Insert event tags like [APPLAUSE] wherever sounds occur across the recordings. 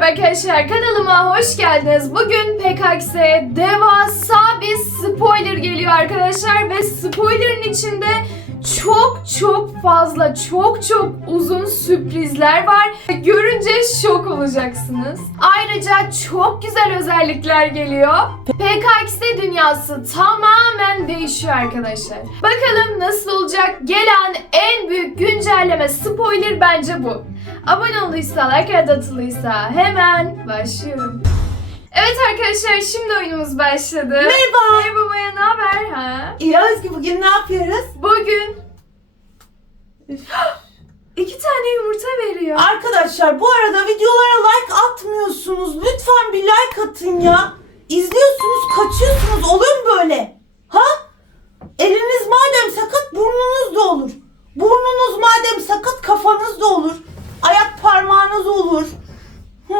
merhaba arkadaşlar kanalıma hoş geldiniz. Bugün PKX'e devasa bir spoiler geliyor arkadaşlar ve spoilerın içinde çok çok fazla çok çok uzun sürprizler var. Görünce şok olacaksınız. Ayrıca çok güzel özellikler geliyor. PKX'de dünyası tamamen değişiyor arkadaşlar. Bakalım nasıl olacak? Gelen en büyük güncelleme spoiler bence bu. Abone olduysa, like atılıysa hemen başlıyorum. Evet arkadaşlar şimdi oyunumuz başladı. Merhaba. Merhaba Maya ne haber ha? İyi Özgü bugün ne yapıyoruz? Bugün [GASPS] iki tane yumurta veriyor. Arkadaşlar bu arada videolara like atmıyorsunuz. Lütfen bir like atın ya. İzliyorsunuz kaçıyorsunuz. Oluyor mu böyle? Ha? Eliniz madem sakat burnunuz da olur. Burnunuz madem sakat kafanız da olur. Ayak parmağınız olur. Hı.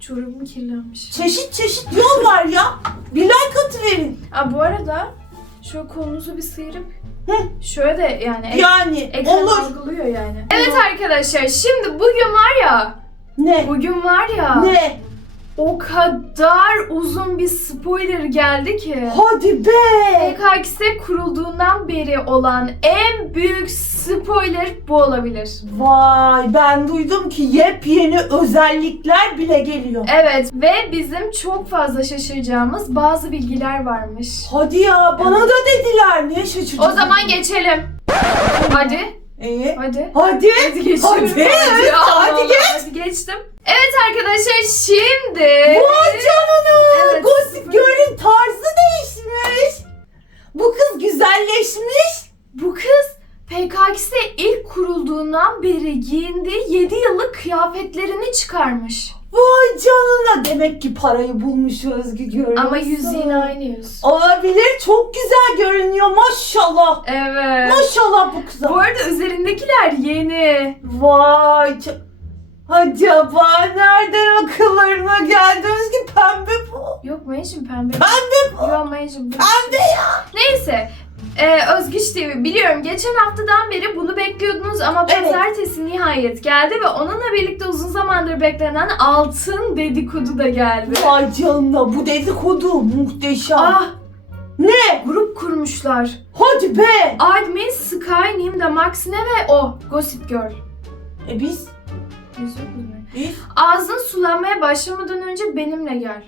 Çorabım kirlenmiş. Çeşit çeşit yol var ya. Bir like atıverin. Aa, bu arada şu kolunuzu bir sıyırıp Hı. şöyle de yani ek- Yani ekran olur. algılıyor yani. Evet arkadaşlar şimdi bugün var ya Ne? bugün var ya Ne? O kadar uzun bir spoiler geldi ki. Hadi be. PKX'e kurulduğundan beri olan en büyük spoiler bu olabilir. Vay ben duydum ki yepyeni özellikler bile geliyor. Evet ve bizim çok fazla şaşıracağımız bazı bilgiler varmış. Hadi ya bana da dediler niye şaşırdın? O zaman geçelim. Hadi. İyi. Hadi. Hadi. Hadi geçiyorum. Hadi, evet, Allah hadi Allah, geç. Hadi geçtim. Evet arkadaşlar şimdi. Vay canına. Evet. Gossip Girl'ün tarzı değişmiş. Bu kız güzelleşmiş. Bu kız PKX'e ilk kurulduğundan beri giyindiği 7 yıllık kıyafetlerini çıkarmış. Vay canına. Demek ki parayı bulmuş Özgü görüyorsun. Ama yüz yine aynı yüz. Olabilir. Çok güzel görünüyor maşallah. Evet. Maşallah bu kıza. Bu arada üzerindekiler yeni. Vay. Acaba nereden akıllarına geldi Özgü pembe bu. Yok Mayacım pembe. Pembe bu. Yok Mayacım. bu- Pembe ya. Neyse. Ee, Özgüç TV biliyorum geçen haftadan beri bunu bekliyordunuz ama Evet. pazartesi nihayet geldi ve onunla birlikte uzun zamandır beklenen altın dedikodu da geldi. Vay canına bu dedikodu muhteşem. Ah Ne? grup kurmuşlar. Hadi be. Admin Sky, Nimda, Maxine ve o Gossip Girl. E biz? Ağzın sulanmaya başlamadan önce benimle gel.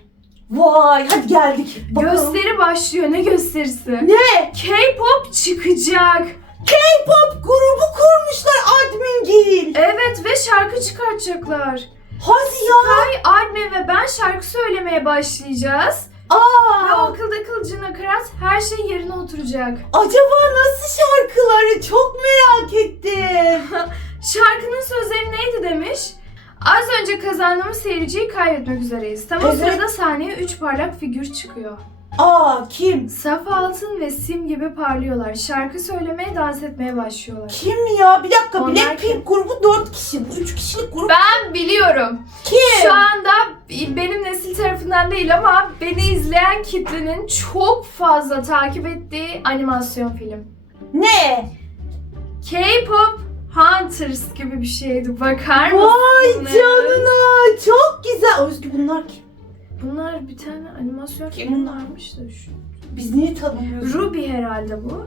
Vay hadi geldik. Bakalım. Gösteri başlıyor. Ne gösterisi? Ne? K-pop çıkacak. K-pop grubu kurmuşlar admin Gil. Evet ve şarkı çıkartacaklar. Hadi ya. Sky, Admin ve ben şarkı söylemeye başlayacağız. Ve o Aa. akılda kılıcı nakarat her şey yerine oturacak. [LAUGHS] Acaba nasıl şarkıları çok merak ettim. [LAUGHS] Şarkının sözleri neydi demiş? Az önce kazandığımız seyirciyi kaybetmek üzereyiz. Tam o Evet. sırada sahneye 3 parlak figür çıkıyor. Aa kim? Saf altın ve sim gibi parlıyorlar. Şarkı söylemeye, dans etmeye başlıyorlar. Kim ya? Bir dakika Onlar Blackpink kim? grubu 4 kişi. Bu 3 kişilik grup. Ben biliyorum. Kim? Şu anda benim nesil tarafından değil ama beni izleyen kitlenin çok fazla takip ettiği animasyon film. Ne? K-pop Hunters gibi bir şeydi. Bakar mısın? Vay canına. Çok güzel. Özgü bunlar kim? Bunlar bir tane animasyon Kim film bunlar? varmış da şu. Biz niye tanımıyoruz? Ruby herhalde bu.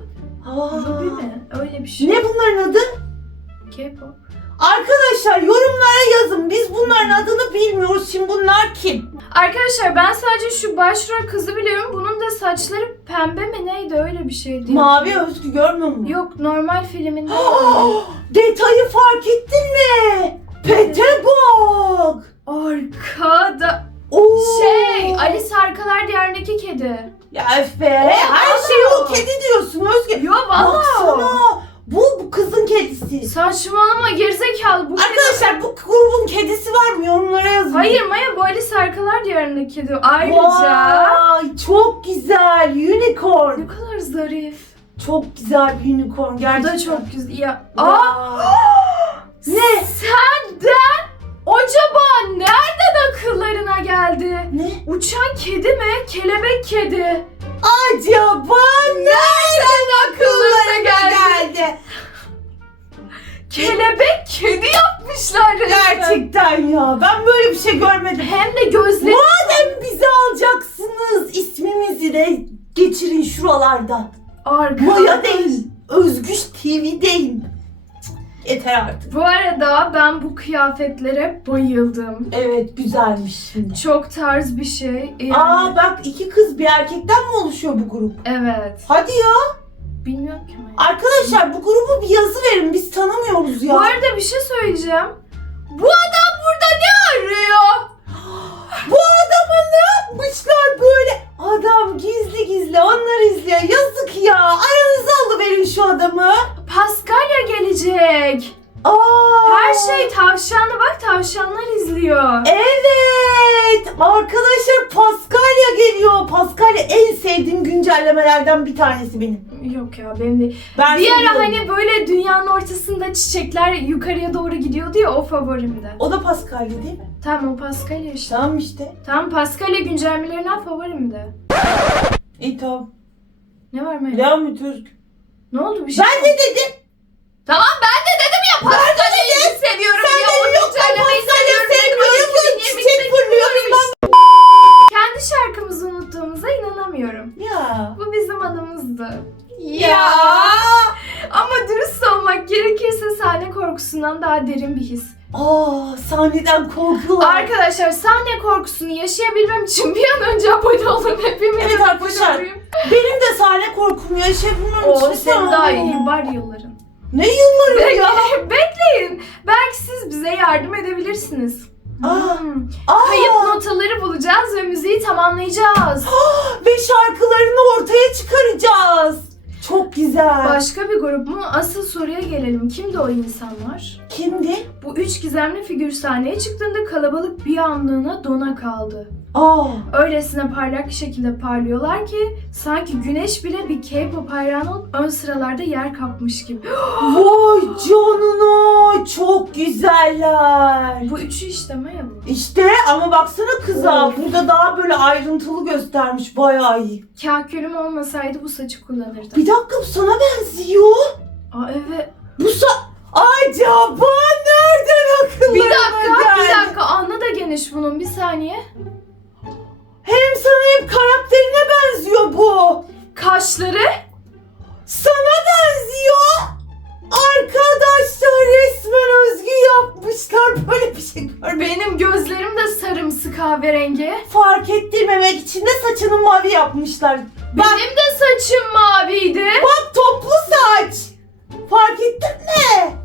Aa. Ruby mi? Öyle bir şey. Ne bunların adı? K-pop. Arkadaşlar yorumlara yazın. Biz bunların adını bilmiyoruz. Şimdi bunlar kim? Arkadaşlar ben sadece şu başrol kızı biliyorum. Bunun da saçları pembe mi neydi öyle bir şeydi. Mavi Özgü görmüyor musun? Yok normal filminde. [GASPS] Detayı fark ettin mi? Pete bak. Arkada Oo. şey Alice Arkalar Diyarındaki kedi. Ya Efe. Her şeyi o kedi diyorsun Özgü. Yo valla. Baksana. Bu, bu kızın kedisi. Saçmalama gerizekalı bu kedi. Arkadaşlar bu grubun kedisi var mı? Yorumlara yazın. Hayır Maya bu Alice Arkalar Diyarındaki kedi. Ayrıca Vay, çok güzel. Unicorn. ne kadar zarif. Çok güzel bir unicorn Bu gerçekten. da çok güzel. Ya, aa, [GASPS] Ne? senden acaba nereden akıllarına geldi? Ne? Uçan kedi mi? Kelebek kedi. Acaba nereden akıllara geldi? Kelebek kedi yapmış. yapmışlar resmen. Gerçekten ya. Ben böyle bir şey görmedim. Hem de gözleri Madem bizi alacaksınız ismimizi de geçirin şuralarda. arkadaş. Maya değil. Özgüç TV değil. Yeter artık. Bu arada ben bu kıyafetlere bayıldım. Evet güzelmiş şimdi. Çok tarz bir şey. Yani- Aa bak iki kız bir erkekten mi oluşuyor bu grup? Evet. Hadi ya. Bilmiyorum ki. Arkadaşlar bu grubu bir yazı verin. Biz tanımıyoruz ya. Bu arada bir şey söyleyeceğim. Bu adam burada ne arıyor? [GASPS] Bu adama ne yapmışlar böyle? Adam gizli gizli onları izliyor. Yazık ya. Aranıza alıverin şu adamı. Paskalya gelecek. Aa. Her şey tavşanlı bak tavşanlar izliyor. Evet. Arkadaşlar Paskalya geliyor. Paskalya en sevdiğim güncellemelerden bir tanesi benim. Yok ya benim değil. Ben Bir ara seviyorum. hani böyle dünyanın ortasında çiçekler yukarıya doğru gidiyordu ya o favorimdi. O da Paskalya değil mi? Tamam o Paskalya işte. Tamam işte. Tamam Paskalya güncellemelerinden favorimdi. İyi tamam. Ne var mı? Devam et Özgür. Ne oldu bir şey? Ben ne dedim? Tamam ben de dedim ya Paskalya'yı seviyorum Sen ya. de o yok ben seviyorum. sevmiyorum. Ben 2022'de çiçek fırlıyorum ben. Kendi şarkımızı unuttuğumuza inanamıyorum. Ya. Bu bizim anımızdı. Ya. Gerekirse sahne korkusundan daha derin bir his. Aa sahneden korkular. Arkadaşlar sahne korkusunu yaşayabilmem için bir an önce abone olun. Hepimiz Evet arkadaşlar. Benim de sahne korkumu yaşayabilmem için senin daha iyi var yılların. Ne yılları ya? Bekleyin, bekleyin. Belki siz bize yardım edebilirsiniz. Aa. Hmm. Aa, Kayıp notaları bulacağız ve müziği tamamlayacağız. [GASPS] ve şarkılarını ortaya çıkaracağız. Çok güzel. Başka bir grup mu? Asıl soruya gelelim. Kimdi o insanlar? Kimdi? Bu üç gizemli figür sahneye çıktığında kalabalık bir anlığına dona kaldı. Aa. Öylesine parlak şekilde parlıyorlar ki sanki güneş bile bir K-pop hayranı olup ön sıralarda yer kapmış gibi. [GASPS] Vay canına çok güzeller. Bu üçü işte Maya bu. İşte ama baksana kıza. Of. Burada daha böyle ayrıntılı göstermiş. Bayağı iyi. Kahkülüm olmasaydı bu saçı kullanırdım. Bir dakika bu sana benziyor. Aa evet. Bu sa... Acaba nereden akıllarına Bir dakika, geldi? bir dakika. Anla da geniş bunun. Bir saniye. Hem sana hem karakterine benziyor bu. Kaşları. Sana benziyor. Arkadaşlar resmen özgü yapmışlar. Böyle bir şey görmedim. Benim gözlerim de sarımsı kahverengi. Fark ettirmemek için de saçını mavi yapmışlar. Bak, Benim de saçım maviydi. bak toplu saç. Fark ettin mi?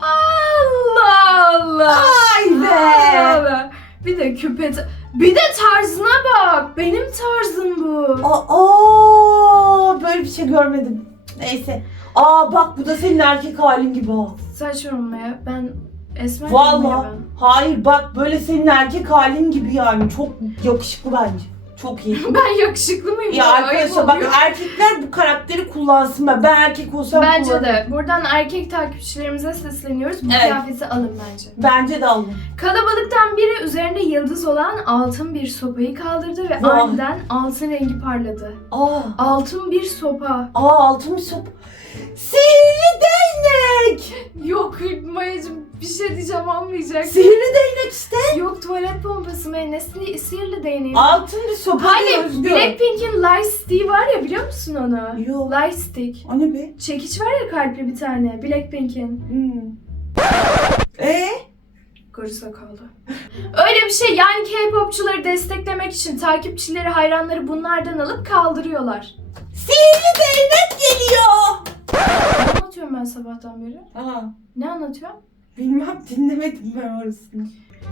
Allah Allah. Ay be. Allah. Bir de küpe... Bir de tarzına bak. Benim tarzım bu. Aa, böyle bir şey görmedim. Neyse. Aa bak bu da senin erkek halin gibi ha. Saçmalama Ben esmer miyim ya Valla. ben? Hayır bak böyle senin erkek halin gibi yani. Çok yakışıklı bence. Çok iyi. [LAUGHS] Ben yakışıklı mıyım? Ya arkadaşlar bak erkekler bu karakteri kullansın ben. Ben erkek olsam Bence kullanırım. de. Buradan erkek takipçilerimize sesleniyoruz. Bu Evet. kıyafeti alın bence. Bence de alın. Kalabalıktan biri üzerinde yıldız olan altın bir sopayı kaldırdı ve Vay. aniden altın rengi parladı. Aa, Altın bir sopa. aa altın bir sop. Sihirli değnek. Yok Mayacım bir şey diyeceğim almayacak. Sihirli değnek işte. Yok tuvalet pompası mı? Ne si- sihirli değneği? Altın bir sopa. Hani diyor. Blackpink'in Lightstick var ya biliyor musun onu? Yok. Lightstick. O ne be? Çekiç var ya kalpli bir tane Blackpink'in. Hmm. Ee? Korusa kaldı. Öyle bir şey yani K-popçuları desteklemek için takipçileri hayranları bunlardan alıp kaldırıyorlar. Sihirli değnek geliyor. Anlatıyorum ben sabahtan beri? Aa, Ne anlatıyorum? bilmem dinlemedim ben orasını.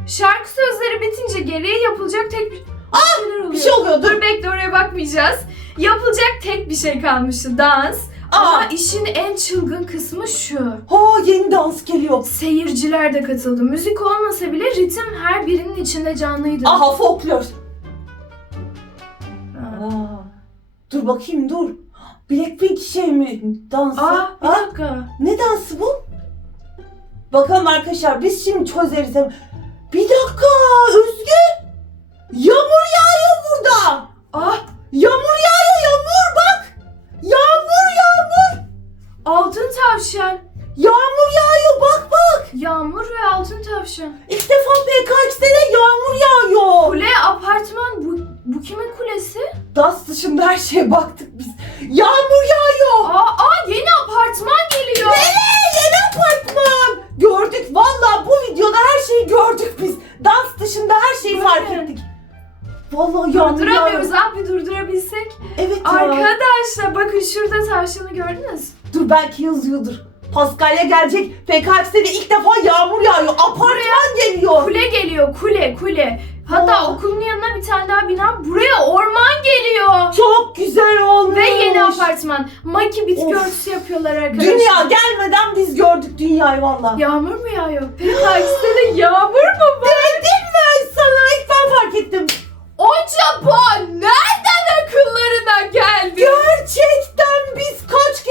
Şarkı sözleri bitince geriye yapılacak tek bir... Şeyler oluyor. Bir şey oluyor dur. Dur bekle oraya bakmayacağız. Yapılacak tek bir şey kalmıştı dans. Ama Aa. işin en çılgın kısmı şu. Ha yeni dans geliyor. Seyirciler de katıldı. Müzik olmasa bile ritim her birinin içinde canlıydı. Aha folklor. Aa. Aa, dur bakayım dur. Blackpink şey mi dansı? Aa bir Aa, dakika. ne dansı bu? Bakalım arkadaşlar biz şimdi çözeriz. hem- Bir dakika Özgür. Yağmur yağıyor burada. Aa Yağmur yağıyor yağmur bak. Yağmur yağmur. altın tavşan. Yağmur yağıyor bak bak. Yağmur ve altın tavşan. İlk defa PKX'de de yağmur yağıyor. Kule apartman bu, bu kimin kulesi? Das dışında her şeye baktık. Dur belki yazıyordur. Paskalya gelecek. PKX'de ilk defa yağmur yağıyor. Apartman geliyor. Kule geliyor kule kule. Hatta Aa. okulun yanına bir tane daha bina. Buraya orman geliyor. Çok güzel olmuş. Ve yeni apartman. Maki bitki Of. örtüsü yapıyorlar arkadaşlar. Dünya gelmeden biz gördük dünyayı valla. Yağmur mu yağıyor? [GASPS] PKX'de de yağmur mu var? Dedim ben sana ilk ben fark ettim. Acaba nereden akıllarına geldi? Gerçekten biz kaç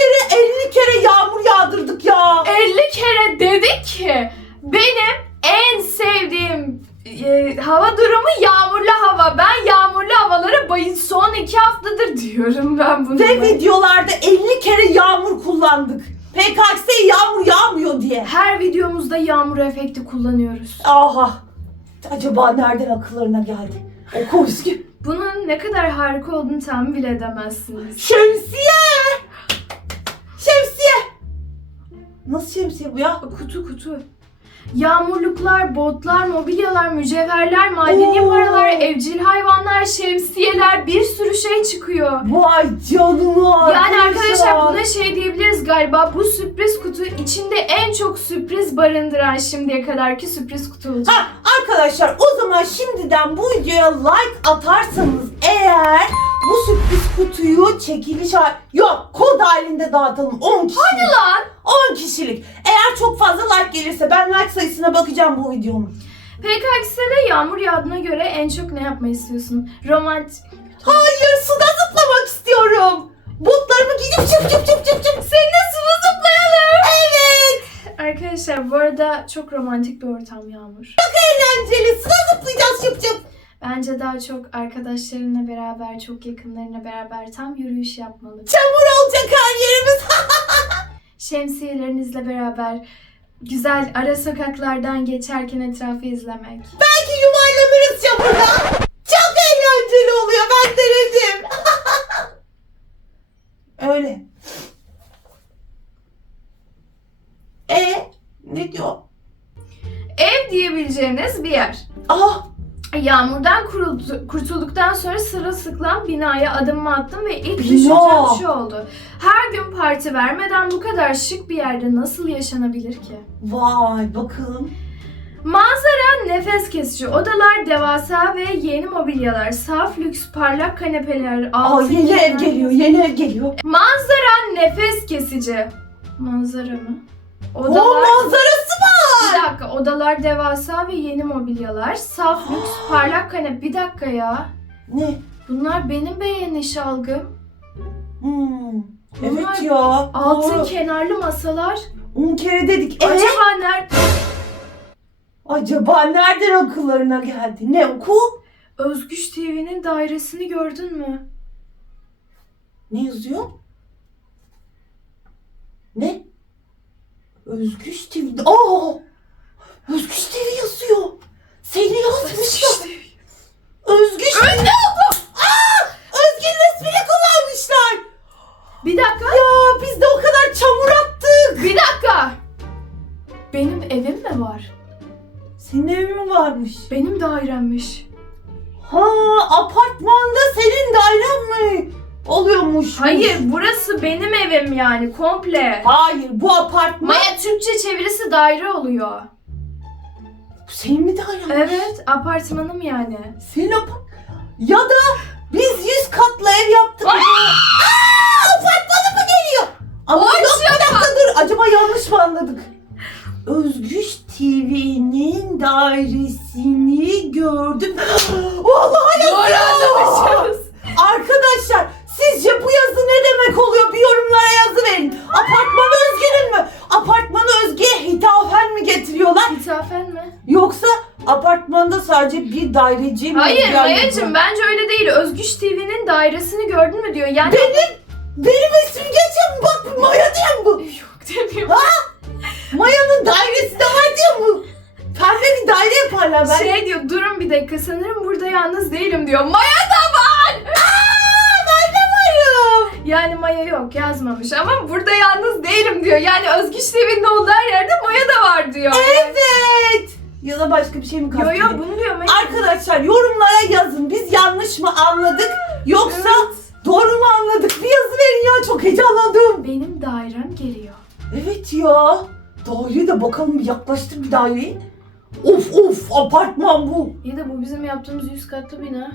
kere 50 kere yağmur yağdırdık ya. 50 kere dedik ki benim en sevdiğim e, hava durumu yağmurlu hava. Ben yağmurlu havalara bayıl son iki haftadır diyorum ben bunu. Ve videolarda 50 kere yağmur kullandık. PKX'e yağmur yağmıyor diye. Her videomuzda yağmur efekti kullanıyoruz. Aha. Acaba nereden akıllarına geldi? Oku Özgü. Bunun ne kadar harika olduğunu tahmin bile edemezsiniz. Şemsiye. Nasıl şemsiye bu ya? Kutu kutu. Yağmurluklar, botlar, mobilyalar, mücevherler, madeni Oo. paralar, evcil hayvanlar, şemsiyeler bir sürü şey çıkıyor. Vay canına Yani arkadaşlar buna şey diyebiliriz galiba bu sürpriz kutu içinde en çok sürpriz barındıran şimdiye kadarki sürpriz kutu olacak. Ha arkadaşlar o zaman şimdiden bu videoya like atarsanız eğer bu sürpriz kutuyu çekiliş yok kod halinde dağıtalım 10 kişilik. Hadi lan! 10 kişilik. Eğer çok fazla like gelirse ben like sayısına bakacağım bu videonun. PKX'de de yağmur yağdığına göre en çok ne yapmayı istiyorsun? Romantik... Hayır suda zıplamak istiyorum. Botlarımı giyip çıp çıp çıp çıp çıp. Seninle suda zıplayalım! Evet. Arkadaşlar bu arada çok romantik bir ortam Yağmur. Eğlenceli suda zıplayacağız çıp çıp. Bence daha çok arkadaşlarınla beraber, çok yakınlarına beraber tam yürüyüş yapmalı. Çamur olacak her yerimiz. [LAUGHS] Şemsiyelerinizle beraber güzel ara sokaklardan geçerken etrafı izlemek. Belki yuvarlanırız çamurda. Çok eğlenceli oluyor ben denedim. [LAUGHS] Öyle. E ne diyor? Ev diyebileceğiniz bir yer. Ah Yağmurdan kurtulduktan sonra sırılsıklam binaya adım attım ve ilk Bina. düşüncem şu oldu. Her gün parti vermeden bu kadar şık bir yerde nasıl yaşanabilir ki? vay bakalım. Manzara nefes kesici. Odalar devasa ve yeni mobilyalar. Saf lüks parlak kanepeler. Aa yeni ev kemer- geliyor yeni ev geliyor. Manzara nefes kesici. Manzara mı? O Odalar... manzarası var. Dakika odalar devasa ve yeni mobilyalar. Saf lüks [GASPS] parlak kanepe. Bir dakika ya. Ne? Bunlar benim beğeniş algım. Hmm. Bunlar Evet ya. Altın Doğru. kenarlı masalar. 10 kere dedik. Evet. Acaba nerede? Acaba nereden akıllarına geldi? Ne oku? Özgüç TV'nin dairesini gördün mü? Ne yazıyor? Ne? Özgüç TV. Aa! Özgüç TV yazıyor. Seni yazmışlar. Özgüç TV. Önde oldum. Aa! Özgün resmini kullanmışlar. Bir dakika. Ya biz de o kadar çamur attık. Bir dakika. Benim evim mi var? Senin evin mi varmış? Benim dairemmiş. Ha apartmanda senin dairen mi? Oluyormuş. Hayır burası benim evim yani komple. Hayır bu apartman Maya Türkçe çevirisi daire oluyor. Senin mi dairen? Evet apartmanım yani. Senin apart... Ya da biz 100 katlı ev yaptık. Aa! Aa, apartmanı mı geliyor? Ama Boş yok bir dakika dur. Acaba yanlış mı anladık? Özgüç TV'nin dairesini gördüm. [GASPS] Vallahi Doğru yazıyor. anlamışız. Arkadaşlar sizce bu yazı ne demek oluyor? Bir yorumlara yazı verin. Apartman Özgür'ün mü? Apartmanı Özgü'ye hitafen mi getiriyorlar? İthafen mi? Yoksa apartmanda bir daireci mi? Hayır Yani Maya'cığım bence öyle değil. Özgüç TV'nin dairesini gördün mü diyor. Yani Benim, benim geçen bak Maya diye mi bu? [LAUGHS] Yok demiyor. Maya'nın dairesi de var diyor mu? Pembe bir daire yaparlar ben. Şey diyor durun bir dakika sanırım burada yalnız değilim diyor. Maya da var. Aa, nerede Yani Maya yok yazmamış ama burada yalnız değilim diyor. Yani Özgüç TV'nin olduğu her yerde Maya da var diyor. Evet. Ya da başka bir şey mi Yo kastediyor? yo bunu diyor Maya. Arkadaşlar yorumlara yazın. Biz yanlış mı anladık yoksa doğru mu anladık? Bir yazı verin ya çok heyecanlandım. Benim dairem geliyor. Evet ya. Daire de bakalım bir yaklaştır bir daireyi. Of of apartman bu. İyi de bu bizim yaptığımız 100 katlı bina.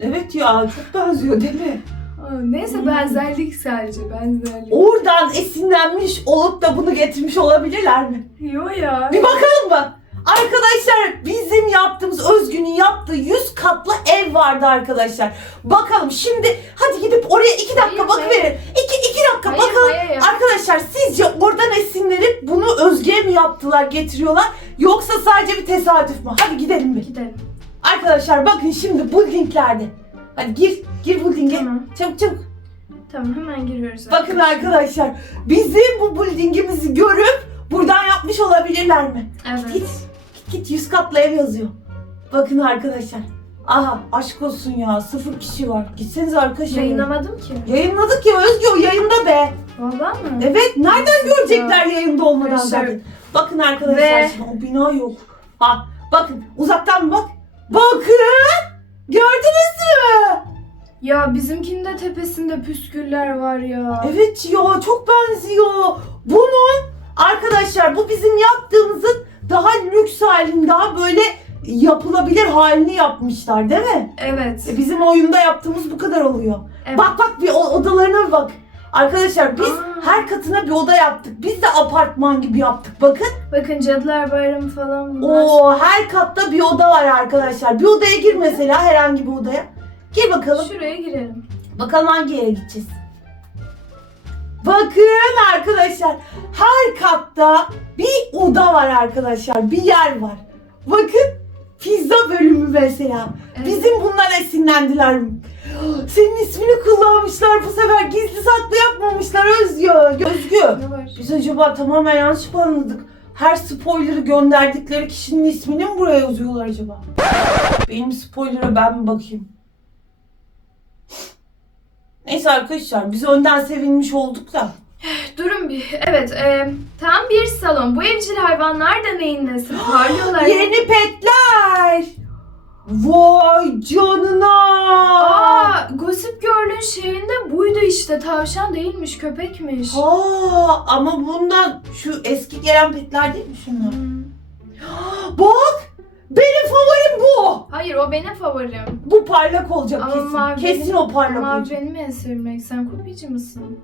Evet ya çok benziyor değil mi? Aa, Neyse Hmm. benzerlik sadece benzerlik. Oradan esinlenmiş olup da bunu getirmiş olabilirler mi? Yo ya. Bir bakalım mı? Arkadaşlar bizim yaptığımız Özgün'ün yaptığı 100 katlı ev vardı arkadaşlar. Bakalım şimdi hadi gidip oraya 2 dakika Hayır, bakıverin. 2 2 dakika Hayır, bakalım. Ya. Arkadaşlar sizce oradan esinlenip bunu Özge'ye mi yaptılar getiriyorlar yoksa sadece bir tesadüf mü? Hadi gidelim bir. Gidelim. Arkadaşlar bakın şimdi bu linklerde. Hadi gir gir bu linke. Tamam. Çabuk çabuk. Tamam hemen giriyoruz. Bakın arkadaşlar bizim bu buildingimizi görüp buradan yapmış olabilirler mi? Evet. Git. Git 100 katlı ev yazıyor. Bakın arkadaşlar. Aha aşk olsun ya sıfır kişi var. Gitseniz arkadaşlar. Yayınlamadım ki. Yayınladık ya Özgü o yayında be. Valla mı? Evet nereden görecekler yayında olmadan Arkadaşlar. zaten. Bakın arkadaşlar Ve- şimdi o bina yok. Ha bakın uzaktan bak. Bakın. Gördünüz mü? Ya bizimkinin de tepesinde püsküller var ya. Evet ya çok benziyor. Bunun arkadaşlar bu bizim yaptığımızın daha lüks halini daha böyle yapılabilir halini yapmışlar değil mi? Evet. E, Bizim oyunda yaptığımız bu kadar oluyor. evet. Bak bak bir o- odalarına bir bak. Arkadaşlar biz Aa. her katına bir oda yaptık. Biz de apartman gibi yaptık. Bakın. Bakın Cadılar Bayramı falan bunlar. Oo her katta bir oda var arkadaşlar. Bir odaya gir mesela herhangi bir odaya. Gir bakalım. Şuraya girelim. Bakalım hangi yere gideceğiz. Bakın arkadaşlar her katta bir oda var arkadaşlar. Bir yer var. Bakın pizza bölümü mesela. Evet. Bizim bundan esinlendiler mi? Senin ismini kullanmışlar bu sefer gizli saklı yapmamışlar Özgü. Özgü. Biz acaba tamamen yanlış mı anladık? Her spoiler'ı gönderdikleri kişinin ismini mi buraya yazıyorlar acaba? Benim spoiler'a ben bir bakayım. Neyse arkadaşlar biz önden sevinmiş olduk da. Durun bir. Evet. E, tam bir salon. Bu evcil hayvanlar da neyin nesi? Parlıyorlar. [GASPS] Yeni petler. Vay canına. Aa, Gossip Girl'ün şeyinde buydu işte. Tavşan değilmiş, köpekmiş. Aa, ama bundan şu eski gelen petler değil mi şunlar? Hmm. [GASPS] Bak benim favorim bu. Hayır o benim favorim. Bu parlak olacak Ama kesin. mavi kesin benim- o parlak Mavi olacak. benim en sevdiğim. Sen kopyacı mısın?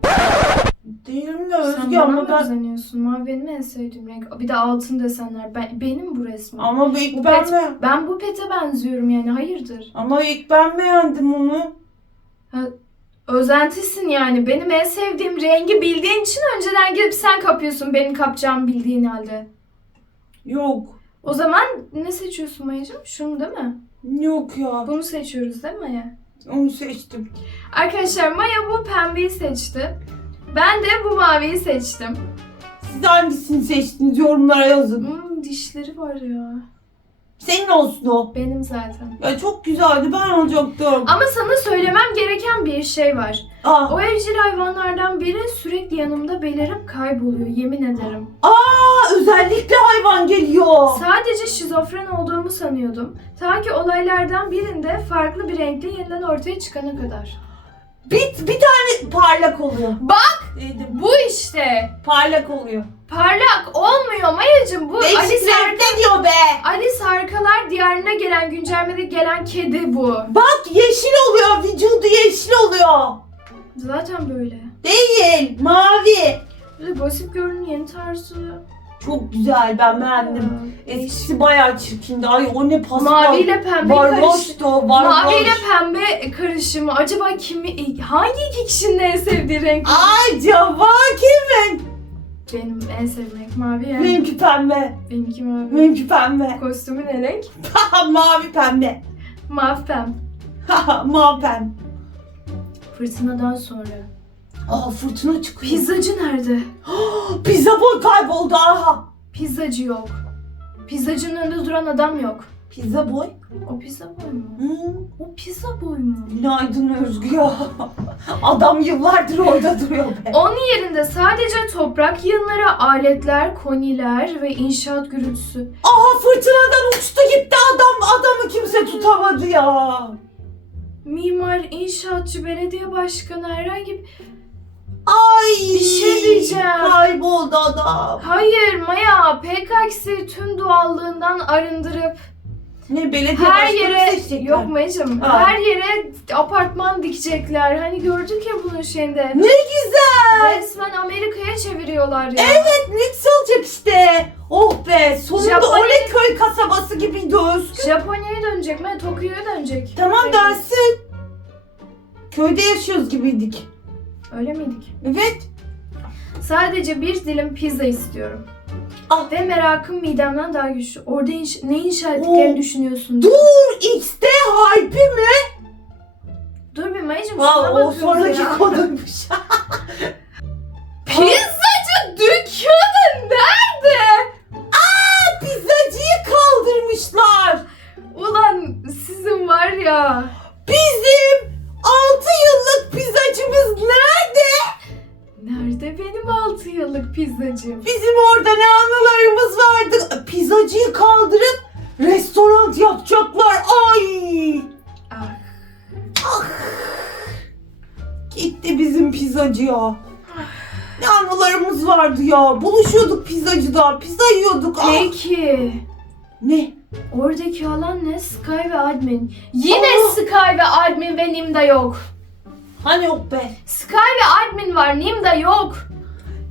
Değilim de Sen Özge bana ama mı ben... özeniyorsun? Mavi benim en sevdiğim renk. Bir de altın desenler. Ben, benim bu resmi. Ama ilk Bu ben pet- be- Ben bu pete benziyorum yani. Hayırdır? Ama ilk ben beğendim onu. Özentisin yani. Benim en sevdiğim rengi bildiğin için önceden gidip sen kapıyorsun benim kapacağımı bildiğin halde. Yok. O zaman ne seçiyorsun Mayacığım? Şunu değil mi? Yok ya. Bunu seçiyoruz değil mi Maya? Onu seçtim. Arkadaşlar Maya bu pembeyi seçti. Ben de bu maviyi seçtim. Siz hangisini seçtiniz yorumlara yazın. Hmm, dişleri var ya. Senin olsun o. Benim zaten. Ya çok güzeldi ben alacaktım. Ama sana söylemem gereken bir şey var. Aa, O evcil hayvanlardan biri sürekli yanımda belirip kayboluyor yemin ederim. aa özellikle hayvan geliyor. Sadece şizofren olduğumu sanıyordum. Ta ki olaylardan birinde farklı bir renkle yeniden ortaya çıkana kadar. Bir, bir tane parlak oluyor. Bak! Bu işte. Parlak oluyor. Parlak olmuyor Mayacım. Bu Değişik Alice, Ar- renkte diyor be. Alice Harikalar Diyarı'na gelen güncellemede gelen kedi bu. Bak yeşil oluyor. Vücudu yeşil oluyor. Zaten böyle. Değil. Mavi. De Gossip Girl'ün yeni tarzı. Çok güzel ben beğendim. Eskisi bayağı çirkindi. Ay o ne pastel. Mavi ile pembe karışımı. Varroştu varroş. Mavi ile pembe karışımı. Acaba kimi, hangi iki kişinin en sevdiği renk? Acaba kimin? Benim en sevdiğim renk mavi yani. Benimki pembe. Benimki mavi. Benimki pembe. Kostümü ne renk? [LAUGHS] Mavi pembe. Mavi pembe. [LAUGHS] Mavi pembe. Fırtınadan sonra. Aa fırtına çıkıyor. Pizzacı nerede? [GASPS] Pizza boy kayboldu aha. Pizzacı yok. Pizzacının önünde duran adam yok. Pizza boy. O pizza boy mu? Hı. O pizza boy mu? Günaydın Özgü ya. [LAUGHS] Adam yıllardır orada duruyor be. Onun yerinde sadece toprak yığınları, aletler, koniler ve inşaat gürültüsü. Aha fırtınadan uçtu gitti adam. Adamı kimse tutamadı ya. Mimar, inşaatçı, belediye başkanı herhangi bir... Ay. Bir şey diyeceğim. Kayboldu adam. Hayır Maya, PKX'i tüm doğallığından arındırıp Ne belediye her yere... seçecekler. Yok Maya'cığım, her yere apartman dikecekler. Hani gördük ya bunun şeyinde. Ne güzel. Resmen Amerika'ya çeviriyorlar ya. Evet lüks olacak işte. Oh be sonunda Japonya- köy kasabası gibiydi Özgü. Japonya'ya dönecek mi? Tokyo'ya dönecek. Tamam dönsün. Köyde yaşıyoruz gibiydik. Öyle miydik? Evet. Sadece bir dilim pizza istiyorum. Ah. Ve merakım midemden daha güçlü. Orada inş- ne inşa ettiklerini Oo. düşünüyorsun? Dur X'te hype mi? Dur bir Maya'cığım şuna Aa, o bakıyoruz sonraki ya. [LAUGHS] konuymuş. [LAUGHS] Pizzacı dükkanı nerede? Pizzacıyı kaldırmışlar. Ulan sizin var ya. Bizim 6 yıllık pizzacımız nerede? Nerede benim 6 yıllık pizzacım? Bizim orada ne anılarımız vardı. Pizzacıyı kaldırıp restoran yapacaklar. Ay. Ah. Gitti bizim pizzacı ya. Ne anılarımız vardı ya. Buluşuyorduk pizzacıda. Pizza yiyorduk. Ah. Peki. Ne? Oradaki alan ne? Sky ve Admin. Yine Aa. Sky ve Admin ve Nimda yok. Hani yok be. Sky ve Admin var, Nimda yok.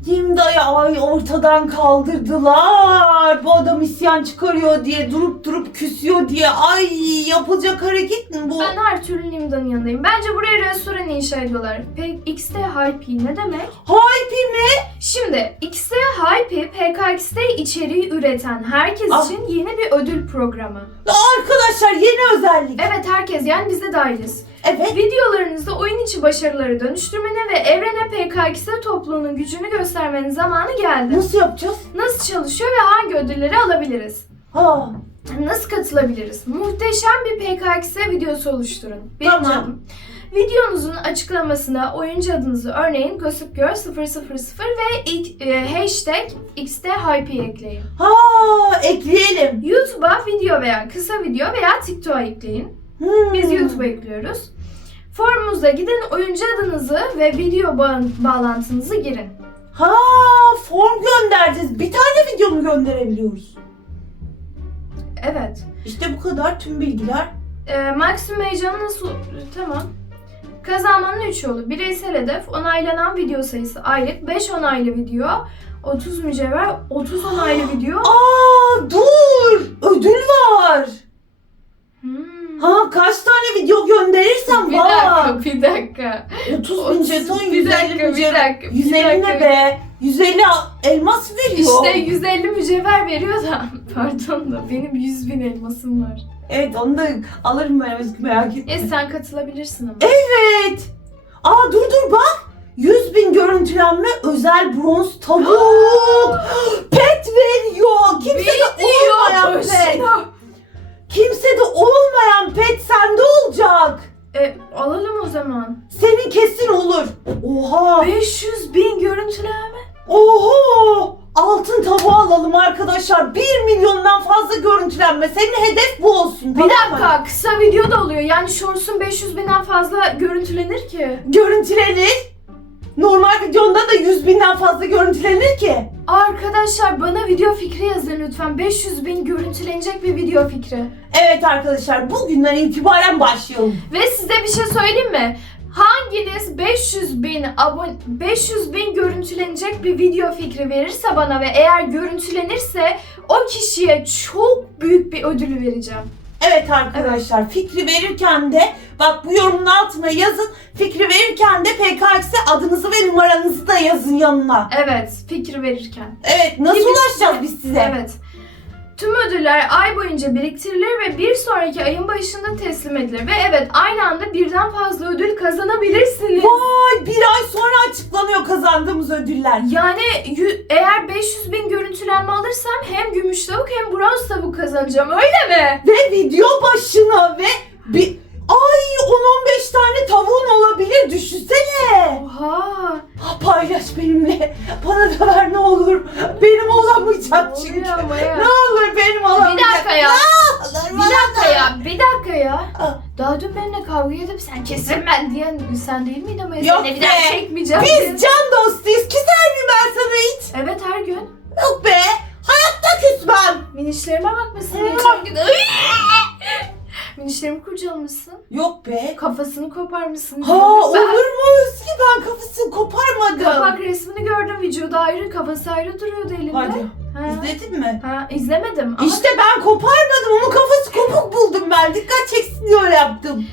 Yimda'yı ay ortadan kaldırdılar. Bu adam isyan çıkarıyor diye durup durup küsüyor diye. Ay yapılacak hareket mi bu? Ben her türlü Nimda'nın yanındayım. Bence buraya restoran inşa ediyorlar. Peki X'te Hype ne demek? Hype mi? Şimdi X'te Hype, PKX'te içeriği üreten herkes Ah. için yeni bir ödül programı. Arkadaşlar yeni özellik. Evet herkes yani biz de dahiliz. Evet. Videolarınızda oyun içi başarıları dönüştürmene ve evrene PKX'de topluluğunun gücünü göstermenin zamanı geldi. Nasıl yapacağız? Nasıl çalışıyor ve hangi ödülleri alabiliriz? Ha. Nasıl katılabiliriz? Muhteşem bir PKX videosu oluşturun. Bir Tamam. canım. Videonuzun açıklamasına oyuncu adınızı örneğin GossipGirl000 ve ilk, e, hashtag XTHype'i ekleyin. Ha ekleyelim. YouTube'a video veya kısa video veya TikTok'a ekleyin. Hmm. Biz YouTube'a ekliyoruz. Formumuza gidin oyuncu adınızı ve video bağ- bağlantınızı girin. Ha form göndereceğiz. Bir tane video mu gönderebiliyoruz? Evet. İşte bu kadar tüm bilgiler. E, maksimum heyecanı nasıl... Tamam. Kazanmanın 3 yolu. Bireysel hedef, onaylanan video sayısı aylık, 5 onaylı video, 30 mücevher, 30 onaylı [GASPS] video. Aa dur. Ödül var. Hmm. Ha kaç tane video gönderirsem bir var. dakika, bir dakika. 30 bin jeton, bir 150 dakika, bir dakika, bir 150 ne dakika. be? 150 elmas veriyor. İşte 150 mücevher veriyor da, [LAUGHS] pardon da benim 100 bin elmasım var. Evet onu da alırım ben Özgü merak etme. E sen katılabilirsin ama. Evet. Aa dur dur bak. 100 bin görüntülenme özel bronz tavuk. [GASPS] pet veriyor. Kimse de olmayan pet. Kimse de olmayan pet sende olacak. E alalım o zaman. Senin kesin olur. Oha. 500 bin görüntülenme. Oho. Altın tavuğu alalım arkadaşlar. 1 milyondan fazla görüntülenme. Senin hedef bu olsun. Bir tamam mı? dakika kısa video da oluyor. Yani Shorts'un 500 binden fazla görüntülenir ki. Görüntülenir. Normal videonda da 100 binden fazla görüntülenir ki. Arkadaşlar bana video fikri yazın lütfen. 500 bin görüntülenecek bir video fikri. Evet arkadaşlar bugünden itibaren başlayalım. Ve size bir şey söyleyeyim mi? Hanginiz 500 bin abone 500 bin görüntülenecek bir video fikri verirse bana ve eğer görüntülenirse o kişiye çok büyük bir ödülü vereceğim. Evet arkadaşlar fikri verirken de bak bu yorumun altına yazın. Fikri verirken de PKX'e adınızı ve numaranızı da yazın yanına. Evet, fikri verirken. Evet nasıl Gibi- ulaşacağız biz size? Evet. Tüm ödüller ay boyunca biriktirilir ve bir sonraki ayın başında teslim edilir. Ve evet aynı anda birden fazla ödül kazanabilirsiniz. Vay bir ay sonra açıklanıyor kazandığımız ödüller. Yani yü- eğer 500 bin görüntülenme alırsam hem gümüş tavuk hem bronz tavuk kazanacağım öyle mi? Ve video başına ve bir ay 10-15 tane tavuğun olabilir düşünsene. Oha. Ha, paylaş benimle. Bana da ver ne olur. Benim olamayacak Ne çünkü. oluyor Maya? Ne olur benim olamayacak. Bir dakika ya. Allah Bir dakika ya. Bir dakika ya. Aa. Daha dün benimle kavga edip sen kesin ben diyen sen değil miydin ama Yok seni bir daha be. çekmeyeceğim. diye. Biz can dostuyuz. Küser miyim ben sana hiç? Evet her gün. Yok be. Hayatta küsmem. Minişlerime gün. Ay! Minişlerimi kurcalamışsın. Yok be. Kafasını koparmışsın. Ha olur mu Özgü ben kafasını koparmadım. Kapak resmini gördüm. Vücudu ayrı, kafası ayrı duruyordu elinde. Hadi. Ha. İzledin mi? Ha, izlemedim ama İşte ben koparmadım. Onun kafası kopuk buldum ben. Dikkat çeksin diye öyle yaptım.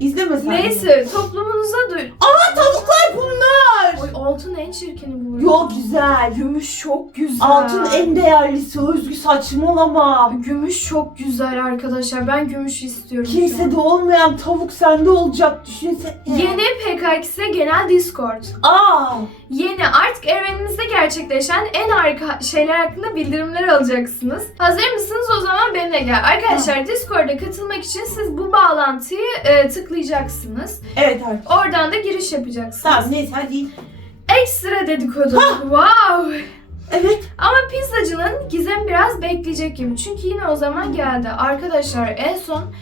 İzleme sen. neyse toplumunuza duy. Aa tavuklar bunlar. Oy altın en çirkini bu. Yok güzel. Gümüş çok güzel. Altın en değerlisi Özgü saçmalama. Gümüş çok güzel arkadaşlar. Ben gümüş istiyorum. şu an. Kimsede olmayan tavuk sende olacak düşünsene. Yeni PKX'e genel Discord. Aa. Yeni artık evrenimizde gerçekleşen en harika şeyler hakkında bildirimler alacaksınız. Hazır mısınız? O zaman benimle gel. Arkadaşlar Discord'a katılmak için siz bu bağlantıyı e, tıklayacaksınız. Evet artık. Oradan da giriş yapacaksınız. Tamam neyse hadi. Ekstra dedikodu. Wow. Evet. Ama pizzacının gizem biraz bekleyecek gibi. Çünkü yine o zaman geldi. Arkadaşlar en son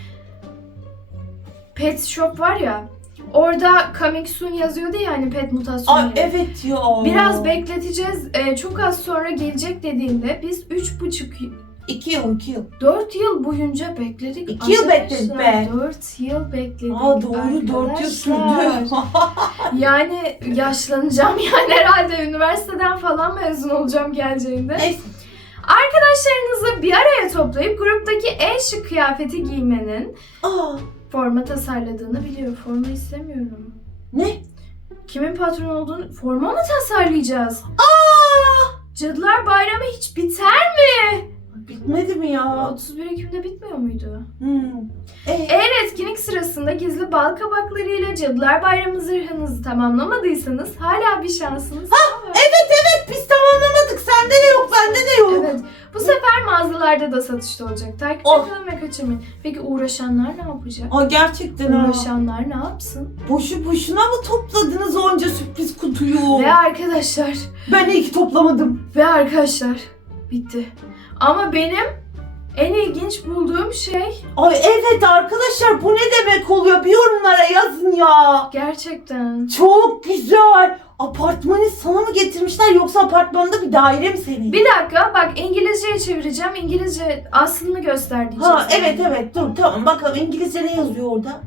Pet Shop var ya. Orada coming soon yazıyordu ya hani pet mutasyonu. Ay evet ya. Biraz bekleteceğiz. Ee, çok az sonra gelecek dediğinde biz 3,5 İki yıl iki yıl. 4 yıl boyunca bekledik. İki yıl bekledik be. 4 yıl bekledik. Aa doğru dört yıl sürdü. arkadaşlar. [LAUGHS] yani yaşlanacağım [LAUGHS] yani herhalde üniversiteden falan mezun olacağım geleceğinde. Neyse. Arkadaşlarınızı bir araya toplayıp gruptaki en şık kıyafeti giymenin Aa. Forma tasarladığını biliyor. Forma istemiyorum. Ne? Kimin patron olduğunu forma mı tasarlayacağız? Aa. Cadılar Bayramı hiç biter mi? Bitmedi mi ya? 31 Ekim'de bitmiyor muydu? Hmm. E, Eğer etkinlik sırasında gizli bal kabaklarıyla Cadılar Bayramı zırhınızı tamamlamadıysanız hala bir şansınız var. evet evet biz tamamlamadık. Sende de yok bende de yok. Evet. Bu sefer mağazalarda da satışta olacak. Takip Oh. edin ve kaçırmayın. Peki uğraşanlar ne yapacak? Aa gerçekten ha. Uğraşanlar ne yapsın? Boşu boşuna mı topladınız onca sürpriz kutuyu? Ve arkadaşlar, Ben iyi ki toplamadım. ve arkadaşlar bitti. Ama benim en ilginç bulduğum şey Ay evet arkadaşlar bu ne demek oluyor? Bir yorumlara yazın ya. gerçekten Çok güzel. Apartmanı sana mı getirmişler yoksa apartmanda bir daire mi senin? Bir dakika bak İngilizceye çevireceğim. İngilizce aslını göster diyeceğim. Ha evet evet dur tamam bakalım İngilizce ne yazıyor orada?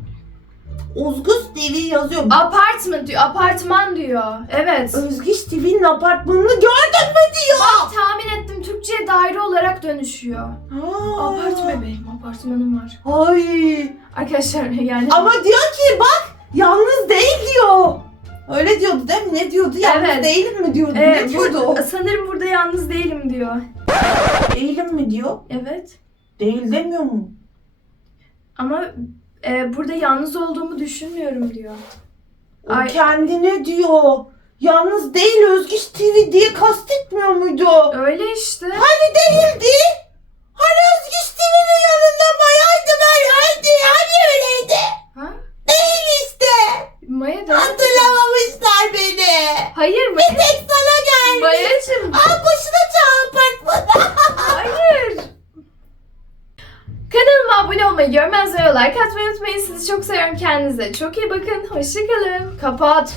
Ozguz TV yazıyor. Apartment diyor. Apartman diyor. Evet. Özgeç TV'nin apartmanını gördün mü diyor. Bak tahmin ettim Türkçe'ye daire olarak dönüşüyor. Apartman benim apartmanım var. Ay. Arkadaşlar yani Ama diyor ki bak yalnız değil diyor. Öyle diyordu değil mi? Ne diyordu? Yalnız Evet. değilim mi diyordu? Ne diyordu o? burada- sanırım burada yalnız değilim diyor. Değilim mi diyor? Evet. Değil demiyor mu? Ama e, burada yalnız olduğumu düşünmüyorum diyor. O Ay. kendine diyor. Yalnız değil Özgeç TV diye kastetmiyor muydu? Öyle işte. Hani değildi? Hani Özgeç TV'nin yanında mayaydı ben haydi hani öyleydi? Ha? Değil işte. Maya da. Hatırlamamışlar beni. Hayır Bir Maya. tek sana gelmiş. Maya'cığım. Aa boşuna çağ apartmana. Hayır. Kanalıma abone olmayı, görmezlere like atmayı unutmayın. Sizi çok seviyorum. Kendinize çok iyi bakın. Hoşçakalın. Kapat.